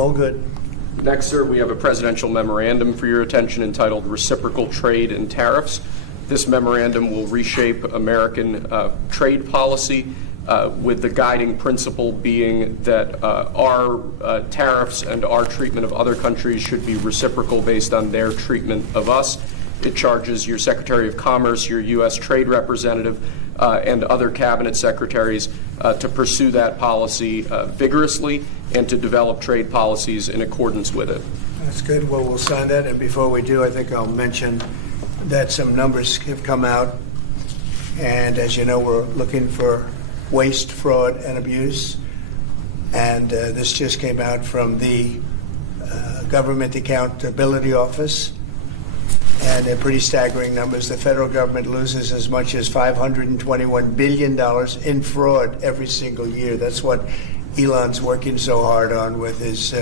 All good. Next, sir, we have a presidential memorandum for your attention entitled Reciprocal Trade and Tariffs. This memorandum will reshape American trade policy with the guiding principle being that our tariffs and our treatment of other countries should be reciprocal based on their treatment of us. It charges your Secretary of Commerce, your U.S. Trade Representative, and other cabinet secretaries to pursue that policy vigorously and to develop trade policies in accordance with it. That's good. Well, we'll sign that. And before we do, I think I'll mention that some numbers have come out. And as you know, we're looking for waste, fraud, and abuse. And this just came out from the Government Accountability Office. And they're pretty staggering numbers. The federal government loses as much as $521 billion in fraud every single year. That's what Elon's working so hard on with his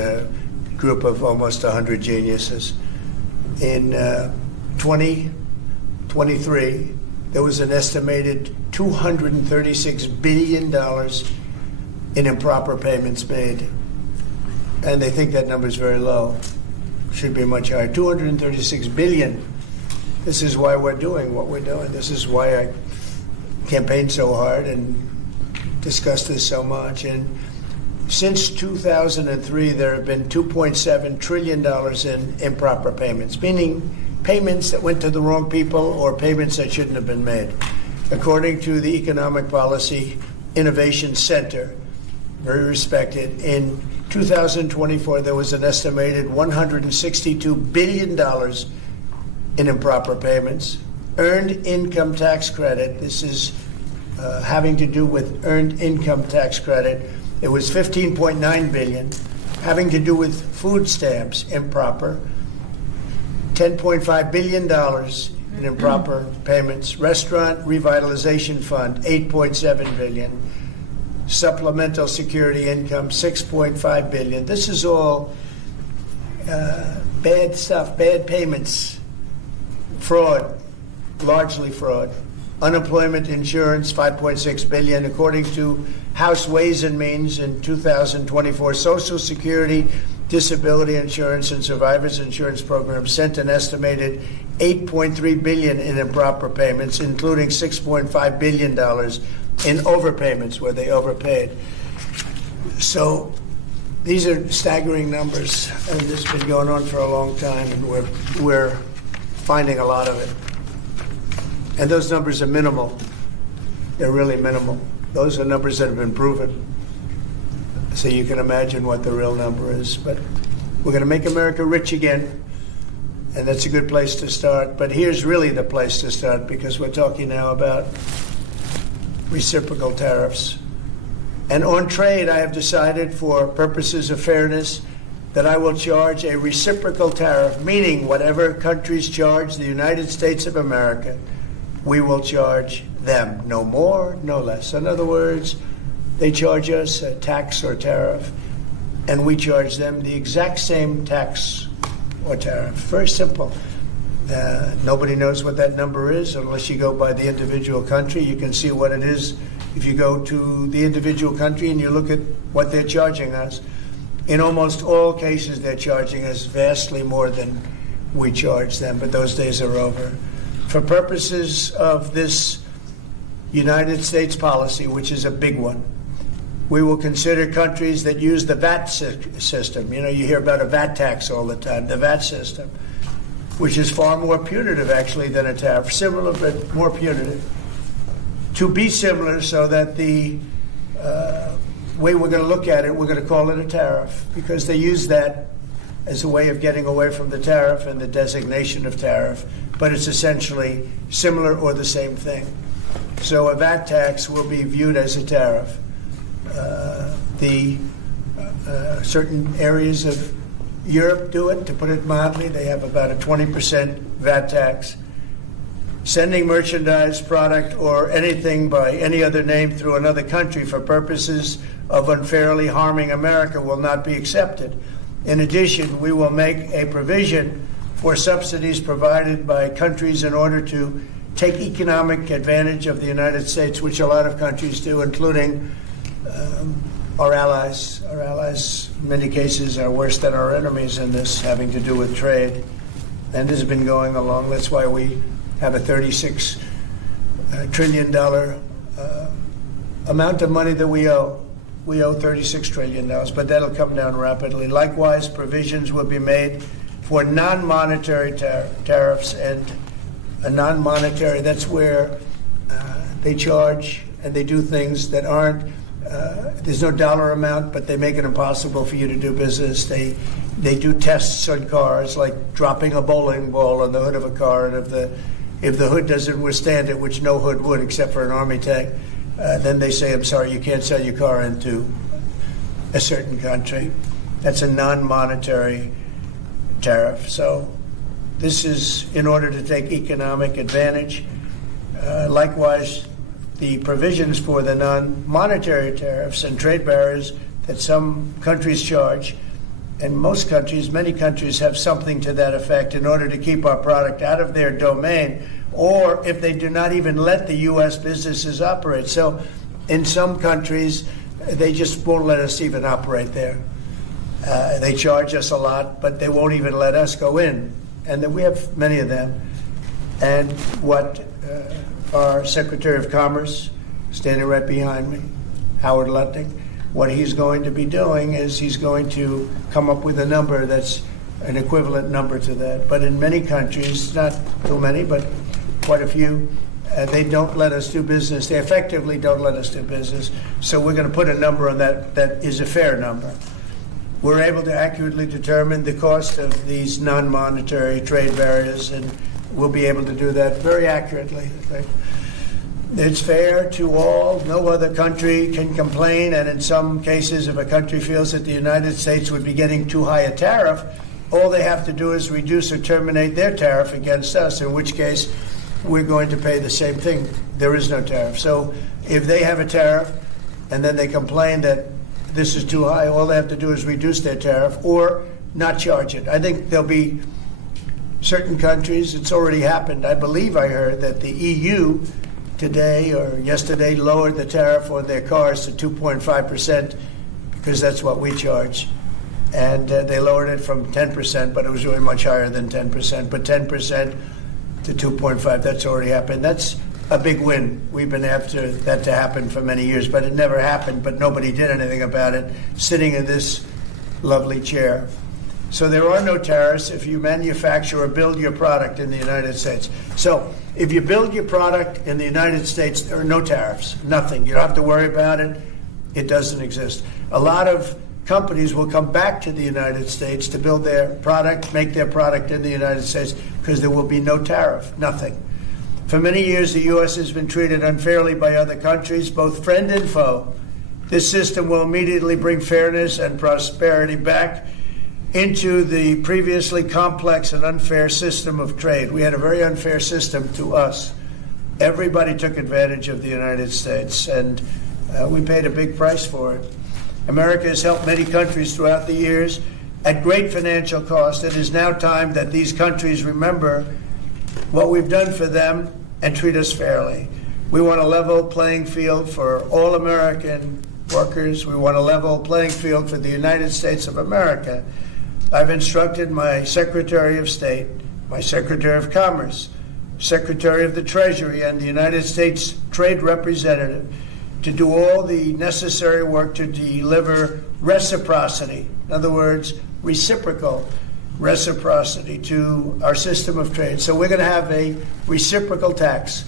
group of almost 100 geniuses. In 2023, there was an estimated $236 billion in improper payments made. And they think that number is very low. Should be much higher. $236 billion. This is why we're doing what we're doing. This is why I campaigned so hard and discussed this so much. And since 2003, there have been $2.7 trillion in improper payments, meaning payments that went to the wrong people or payments that shouldn't have been made. According to the Economic Policy Innovation Center, very respected, in 2024, there was an estimated $162 billion in improper payments. Earned income tax credit, this is having to do with earned income tax credit, it was $15.9 billion. Having to do with food stamps, improper, $10.5 billion in improper payments. Restaurant Revitalization Fund, $8.7 billion. Supplemental security income, $6.5 billion. This is all bad stuff, bad payments, fraud, largely fraud. Unemployment insurance, $5.6 billion. According to House Ways and Means in 2024, Social Security, Disability Insurance, and Survivors Insurance Programs sent an estimated $8.3 billion in improper payments, including $6.5 billion in overpayments where they overpaid. So these are staggering numbers, and this has been going on for a long time, and we're finding a lot of it. And those numbers are minimal. They're really minimal. Those are numbers that have been proven. So you can imagine what the real number is. But we're going to make America rich again, and that's a good place to start. But here's really the place to start, because we're talking now about reciprocal tariffs. And on trade, I have decided, for purposes of fairness, that I will charge a reciprocal tariff, meaning whatever countries charge the United States of America, we will charge them. No more, no less. In other words, they charge us a tax or tariff, and we charge them the exact same tax or tariff. Very simple. Nobody knows what that number is unless you go by the individual country. You can see what it is if you go to the individual country and you look at what they're charging us. In almost all cases, they're charging us vastly more than we charge them, but those days are over. For purposes of this United States policy, which is a big one, we will consider countries that use the VAT system. You know, you hear about a VAT tax all the time, the VAT system, which is far more punitive, actually, than a tariff. Similar, but more punitive. To be similar, so that the way we're going to look at it, we're going to call it a tariff, because they use that as a way of getting away from the tariff and the designation of tariff, but it's essentially similar or the same thing. So a VAT tax will be viewed as a tariff. Certain areas of Europe do it, to put it mildly. They have about a 20% VAT tax. Sending merchandise, product, or anything by any other name through another country for purposes of unfairly harming America will not be accepted. In addition, we will make a provision for subsidies provided by countries in order to take economic advantage of the United States, which a lot of countries do, including our allies. Our allies, in many cases, are worse than our enemies in this, having to do with trade. And this has been going along. That's why we have a $36 trillion amount of money that we owe. We owe $36 trillion, but that'll come down rapidly. Likewise, provisions will be made for non-monetary tariffs, and a non-monetary, that's where they charge and they do things that aren't, there's no dollar amount, but they make it impossible for you to do business. They do tests on cars, like dropping a bowling ball on the hood of a car, and if the hood doesn't withstand it, which no hood would except for an army tank, then they say, I'm sorry, you can't sell your car into a certain country. That's a non-monetary tariff. So this is in order to take economic advantage. Likewise, the provisions for the non-monetary tariffs and trade barriers that some countries charge, and most countries, many countries have something to that effect in order to keep our product out of their domain, or if they do not even let the U.S. businesses operate. So in some countries, they just won't let us even operate there. They charge us a lot, but they won't even let us go in. And then we have many of them. And what our Secretary of Commerce, standing right behind me, Howard Lutnick, what he's going to be doing is he's going to come up with a number that's an equivalent number to that. But in many countries, not too many, but quite a few, they don't let us do business. They effectively don't let us do business. So we're going to put a number on that that is a fair number. We're able to accurately determine the cost of these non-monetary trade barriers, and we'll be able to do that very accurately. It's fair to all. No other country can complain, and in some cases, if a country feels that the United States would be getting too high a tariff, all they have to do is reduce or terminate their tariff against us, in which case we're going to pay the same thing. There is no tariff. So if they have a tariff and then they complain that this is too high, all they have to do is reduce their tariff or not charge it. I think there'll be certain countries, it's already happened. I believe I heard that the EU today or yesterday lowered the tariff on their cars to 2.5% because that's what we charge. And they lowered it from 10%, but it was really much higher than 10%. But 10% to 2.5, that's already happened. That's a big win. We've been after that to happen for many years, but it never happened, but nobody did anything about it, sitting in this lovely chair. So there are no tariffs if you manufacture or build your product in the United States. So if you build your product in the United States, there are no tariffs, nothing. You don't have to worry about it. It doesn't exist. A lot of companies will come back to the United States to build their product, make their product in the United States, because there will be no tariff, nothing. For many years, the U.S. has been treated unfairly by other countries, both friend and foe. This system will immediately bring fairness and prosperity back into the previously complex and unfair system of trade. We had a very unfair system to us. Everybody took advantage of the United States, and we paid a big price for it. America has helped many countries throughout the years at great financial cost. It is now time that these countries remember what we've done for them and treat us fairly. We want a level playing field for all American workers. We want a level playing field for the United States of America. I've instructed my Secretary of State, my Secretary of Commerce, Secretary of the Treasury, and the United States Trade Representative to do all the necessary work to deliver reciprocity, in other words, reciprocal reciprocity to our system of trade. So we're going to have a reciprocal tax.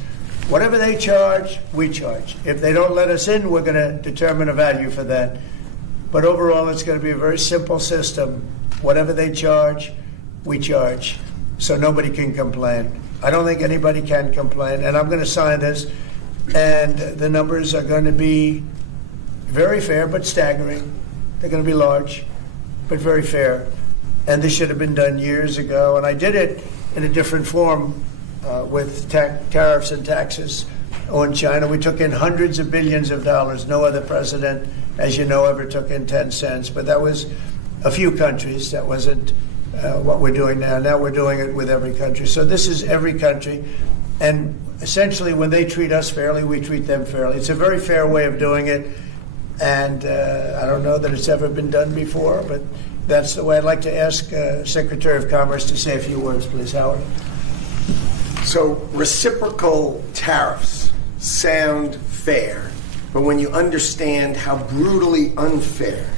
Whatever they charge, we charge. If they don't let us in, we're going to determine a value for that. But overall, it's going to be a very simple system. Whatever they charge, we charge. So nobody can complain. I don't think anybody can complain. And I'm going to sign this. And the numbers are going to be very fair, but staggering. They're going to be large, but very fair. And this should have been done years ago. And I did it in a different form with tariffs and taxes on China. We took in hundreds of billions of dollars. No other president, as you know, ever took in 10 cents. But that was a few countries. That wasn't what we're doing now. Now we're doing it with every country. So this is every country. And essentially, when they treat us fairly, we treat them fairly. It's a very fair way of doing it. And I don't know that it's ever been done before, but that's the way. I'd like to ask Secretary of Commerce to say a few words, please. Howard. So reciprocal tariffs sound fair, but when you understand how brutally unfair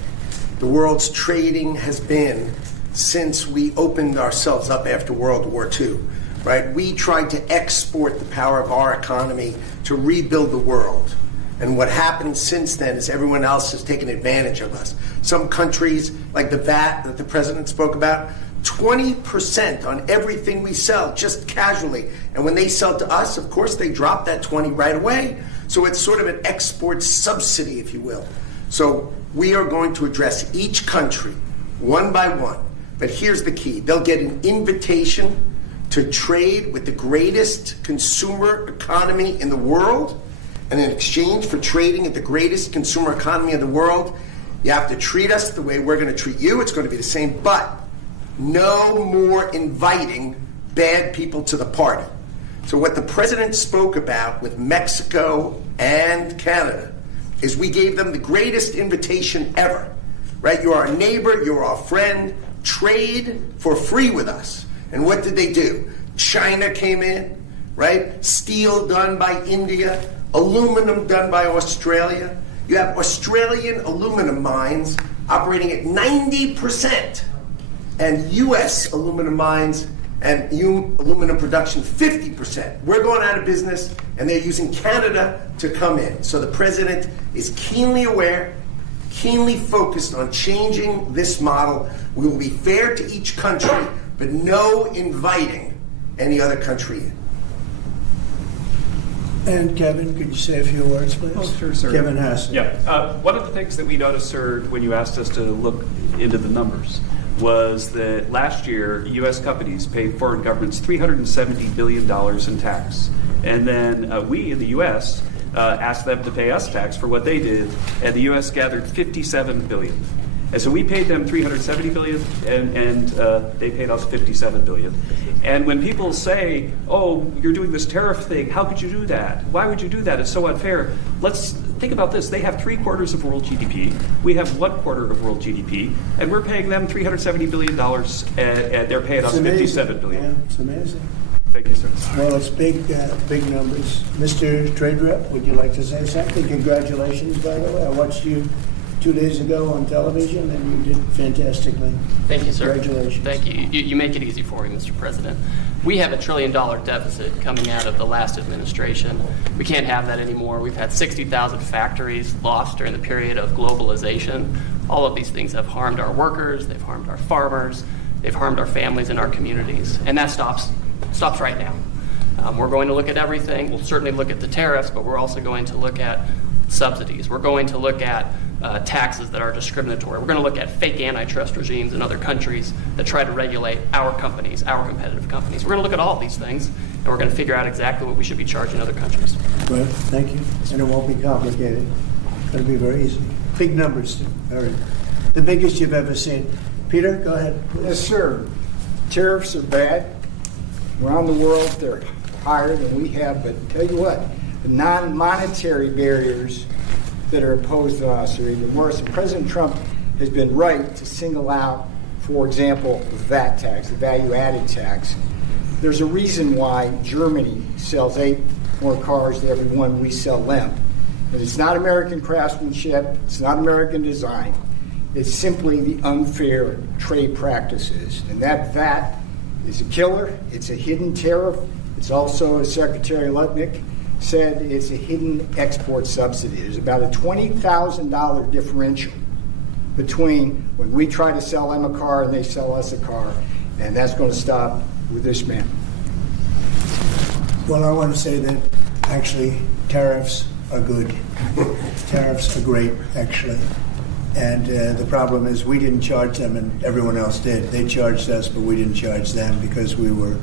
the world's trading has been since we opened ourselves up after World War II, right? We tried to export the power of our economy to rebuild the world. And what happened since then is everyone else has taken advantage of us. Some countries, like the VAT that the president spoke about, 20% on everything we sell, just casually. And when they sell to us, of course, they drop that 20 right away. So it's sort of an export subsidy, if you will. So we are going to address each country one by one. But here's the key. They'll get an invitation to trade with the greatest consumer economy in the world. And in exchange for trading at the greatest consumer economy in the world, you have to treat us the way we're going to treat you. It's going to be the same, but no more inviting bad people to the party. So what the president spoke about with Mexico and Canada is we gave them the greatest invitation ever, right? You're our neighbor, you're our friend, trade for free with us. And what did they do? China came in, right? Steel done by India, aluminum done by Australia. You have Australian aluminum mines operating at 90%. And U.S. aluminum mines and aluminum production 50%. We're going out of business, and they're using Canada to come in. So the president is keenly aware, keenly focused on changing this model. We will be fair to each country, but no inviting any other country in. And Kevin, could you say a few words, please? Oh, sure, sir. Kevin Hassel. Yeah. One of the things that we noticed, sir, when you asked us to look into the numbers was that last year, U.S. companies paid foreign governments $370 billion in tax. And then we in the U.S. Asked them to pay us tax for what they did, and the U.S. gathered $57 billion. And so we paid them $370 billion, and they paid us $57 billion. And when people say, oh, you're doing this tariff thing, how could you do that? Why would you do that? It's so unfair. Let's think about this. They have 3/4 of world GDP. We have 1/4 of world GDP, and we're paying them $370 billion, and they're paying us $57 billion. Yeah, it's amazing. Thank you, sir. Well, it's big numbers. Mr. Trade Rep, would you like to say something? Congratulations, by the way. I watched you 2 days ago on television, and you did fantastically. Thank you, sir. Congratulations. Thank you. You make it easy for me, Mr. President. We have $1 trillion deficit coming out of the last administration. We can't have that anymore. We've had 60,000 factories lost during the period of globalization. All of these things have harmed our workers, they've harmed our farmers, they've harmed our families and our communities, and that stops right now. We're going to look at everything. We'll certainly look at the tariffs, but we're also going to look at subsidies. We're going to look at taxes that are discriminatory. We're going to look at fake antitrust regimes in other countries that try to regulate our companies, our competitive companies. We're going to look at all of these things, and we're going to figure out exactly what we should be charging other countries. Well, thank you. And it won't be complicated. It'll be very easy. Big numbers, too. All right. The biggest you've ever seen. Peter, go ahead. Yes, sir. Tariffs are bad. Around the world, they're higher than we have. But tell you what, the non-monetary barriers that are opposed to us are even worse. And President Trump has been right to single out, for example, the VAT tax, the value-added tax. There's a reason why Germany sells 8 more cars to every one we sell them. And it's not American craftsmanship. It's not American design. It's simply the unfair trade practices. And that VAT is a killer. It's a hidden tariff. It's also, as Secretary Lutnick said, it's a hidden export subsidy. There's about a $20,000 differential between when we try to sell them a car and they sell us a car, and that's going to stop with this man. Well, I want to say that actually tariffs are good. Tariffs are great, actually. And the problem is we didn't charge them and everyone else did. They charged us, but we didn't charge them because we were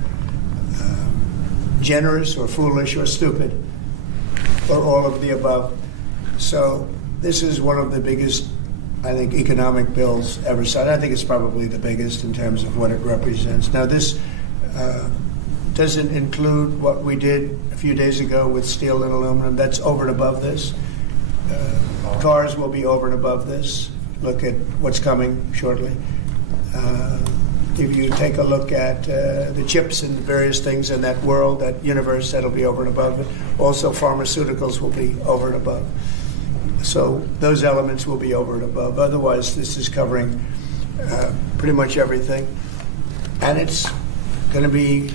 generous or foolish or stupid or all of the above. So this is one of the biggest, I think, economic bills ever signed. I think it's probably the biggest in terms of what it represents. Now, this doesn't include what we did a few days ago with steel and aluminum. That's over and above this. Cars will be over and above this. Look at what's coming shortly. If you take a look at the chips and various things in that world, that universe, that'll be over and above it. Also, pharmaceuticals will be over and above. So those elements will be over and above. Otherwise, this is covering pretty much everything. And it's going to be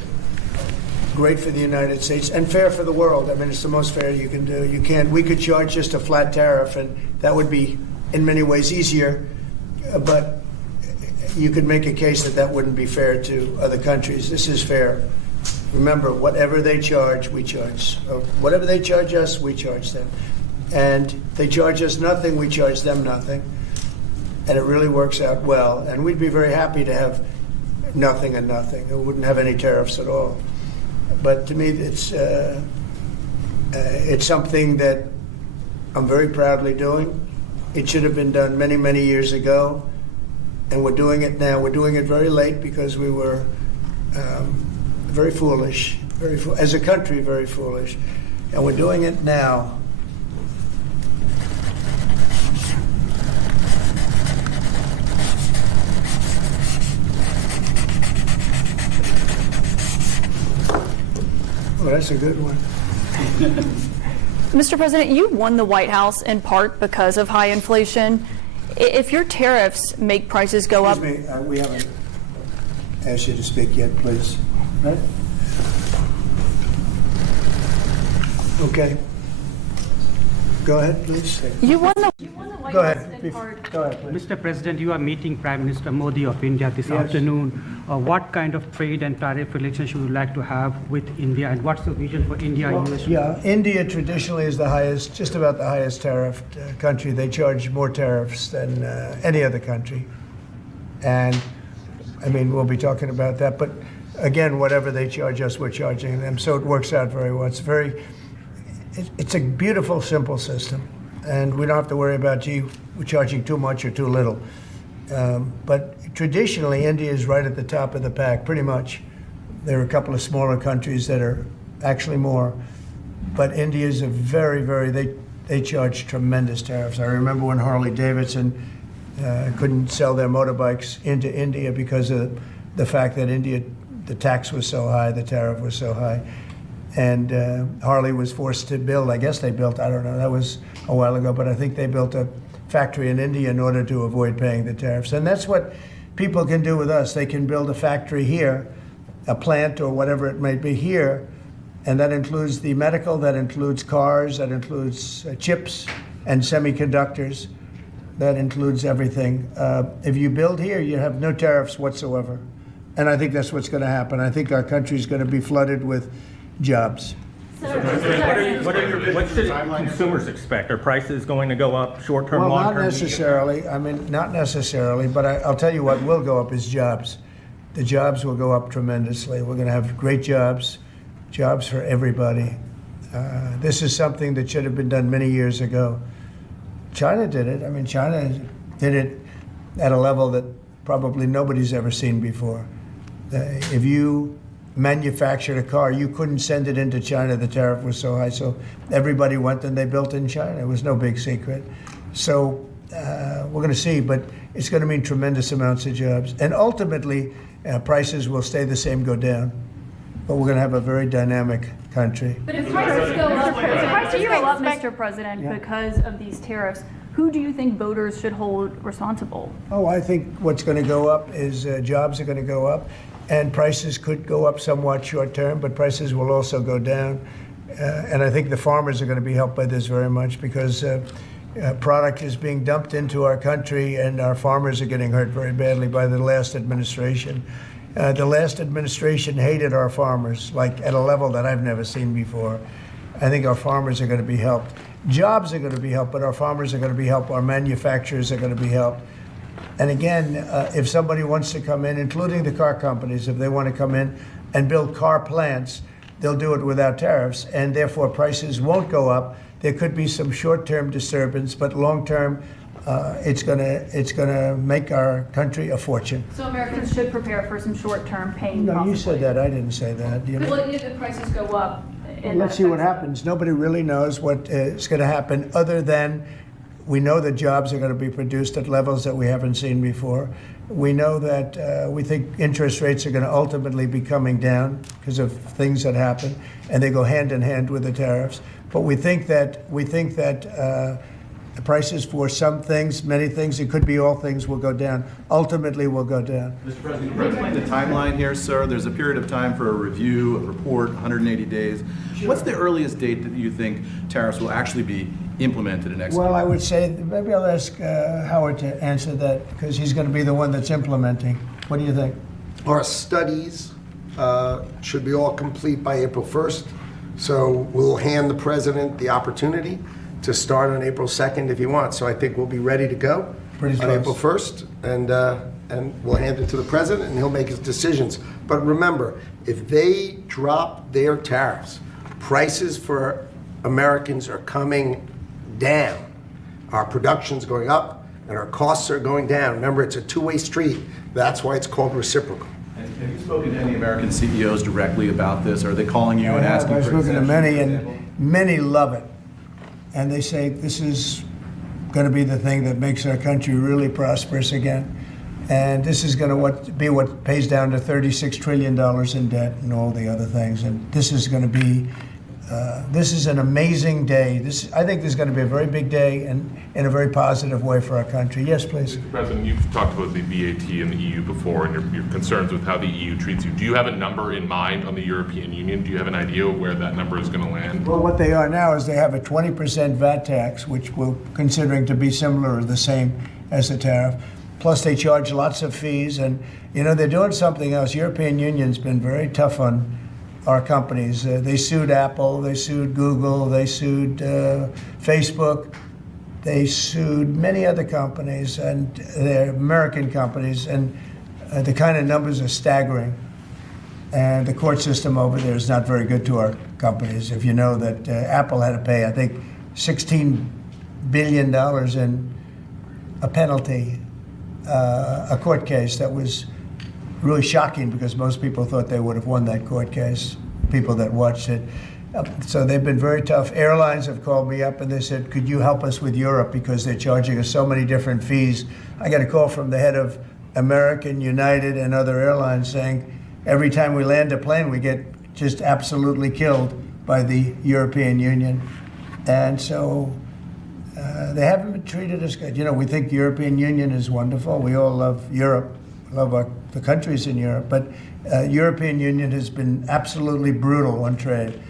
great for the United States and fair for the world. I mean, it's the most fair you can do. We could charge just a flat tariff, and that would be in many ways easier, but you could make a case that that wouldn't be fair to other countries. This is fair. Remember, whatever they charge, we charge. Whatever they charge us, we charge them. And if they charge us nothing, we charge them nothing. And it really works out well. And we'd be very happy to have nothing and nothing. We wouldn't have any tariffs at all. But to me, it's something that I'm very proudly doing. It should have been done many, many years ago. And we're doing it now. We're doing it very late because we were very foolish, as a country, very foolish. And we're doing it now. Well, that's a good one. Mr. President, you won the White House in part because of high inflation. If your tariffs make prices go up... Excuse me, we haven't asked you to speak yet, please. Right? Okay. Go ahead, please. You won the White Go House ahead. in part... Go ahead, please. Mr. President, you are meeting Prime Minister Modi of India this afternoon. What kind of trade and tariff relations would you like to have with India, and what's the vision for India-US? Yeah, India traditionally is the highest, just about the highest tariffed country. They charge more tariffs than any other country. And, I mean, we'll be talking about that. But, again, whatever they charge us, we're charging them. So it works out very well. It's a beautiful, simple system. And we don't have to worry about, gee, we're charging too much or too little. But traditionally, India is right at the top of the pack, pretty much. There are a couple of smaller countries that are actually more. But India is they charge tremendous tariffs. I remember when Harley-Davidson couldn't sell their motorbikes into India because of the fact that India, the tax was so high, the tariff was so high. And Harley was forced to build, I guess they built, I don't know, that was a while ago, but I think they built a factory in India in order to avoid paying the tariffs. And that's what people can do with us. They can build a factory here, a plant or whatever it may be here, and that includes the medical, that includes cars, that includes chips and semiconductors, that includes everything. If you build here, you have no tariffs whatsoever. And I think that's what's going to happen. I think our country is going to be flooded with jobs. What should consumers expect? Are prices going to go up short-term, Well, long-term? not necessarily. I mean, not necessarily, but I'll tell you what will go up is jobs. The jobs will go up tremendously. We're going to have great jobs for everybody. This is something that should have been done many years ago. China did it. I mean, China did it at a level that probably nobody's ever seen before. If you manufactured a car, you couldn't send it into China. The tariff was so high, so everybody went and they built in China. It was no big secret. So we're going to see, but it's going to mean tremendous amounts of jobs. And ultimately, prices will stay the same, go down. But we're going to have a very dynamic country. But if prices go up, Mr. President, because of these tariffs, who do you think voters should hold responsible? Oh, I think what's going to go up is jobs are going to go up. And prices could go up somewhat short term, but prices will also go down. And I think the farmers are going to be helped by this very much because product is being dumped into our country and our farmers are getting hurt very badly by the last administration. The last administration hated our farmers, like at a level that I've never seen before. I think our farmers are going to be helped. Jobs are going to be helped, but our farmers are going to be helped. Our manufacturers are going to be helped. And again, if somebody wants to come in, including the car companies, if they want to come in and build car plants, they'll do it without tariffs, and therefore prices won't go up. There could be some short-term disturbance, but long-term, it's gonna make our country a fortune. So Americans should prepare for some short-term pain. No, you said that. I didn't say that. You know? If the prices go up, and Let's see what happens. Nobody really knows what is going to happen other than we know that jobs are going to be produced at levels that we haven't seen before. We know that we think interest rates are going to ultimately be coming down because of things that happen, and they go hand in hand with the tariffs. But we think that the prices for some things, many things, it could be all things, will go down. Ultimately, will go down. Mr. President, can you explain the timeline here, sir? There's a period of time for a review, a report, 180 days. Sure. What's the earliest date that you think tariffs will actually be implemented and executed? Well, I would say, maybe I'll ask Howard to answer that, because he's going to be the one that's implementing. What do you think? Our studies should be all complete by April 1st. So we'll hand the president the opportunity to start on April 2nd if he wants. So I think we'll be ready to go Pretty on close. April 1st, and we'll hand it to the president, and he'll make his decisions. But remember, if they drop their tariffs, prices for Americans are coming down. Our production's going up, and our costs are going down. Remember, it's a two-way street. That's why it's called reciprocal. Have you spoken to any American CEOs directly about this? Are they calling you and asking I've for spoken to exemptions, many, for example? and many love it. And they say this is going to be the thing that makes our country really prosperous again. And this is going to be what pays down to $36 trillion in debt and all the other things. And this is going to be, this is an amazing day. I think this is going to be a very big day and in a very positive way for our country. Yes, please. Mr. President, you've talked about the VAT and the EU before and your concerns with how the EU treats you. Do you have a number in mind on the European Union? Do you have an idea of where that number is going to land? Well, what they are now is they have a 20% VAT tax, which we're considering to be similar or the same as the tariff. Plus, they charge lots of fees. And, they're doing something else. European Union's been very tough on our companies. They sued Apple, they sued Google, they sued Facebook. They sued many other companies, and they're American companies, and the kind of numbers are staggering. And the court system over there is not very good to our companies. If you know that Apple had to pay, I think, $16 billion in a penalty, a court case that was really shocking because most people thought they would have won that court case, people that watched it. So they've been very tough. Airlines have called me up and they said, could you help us with Europe because they're charging us so many different fees. I got a call from the head of American, United, and other airlines saying every time we land a plane, we get just absolutely killed by the European Union. And so they haven't been treated as good. We think the European Union is wonderful. We all love Europe, love the countries in Europe, but European Union has been absolutely brutal on trade.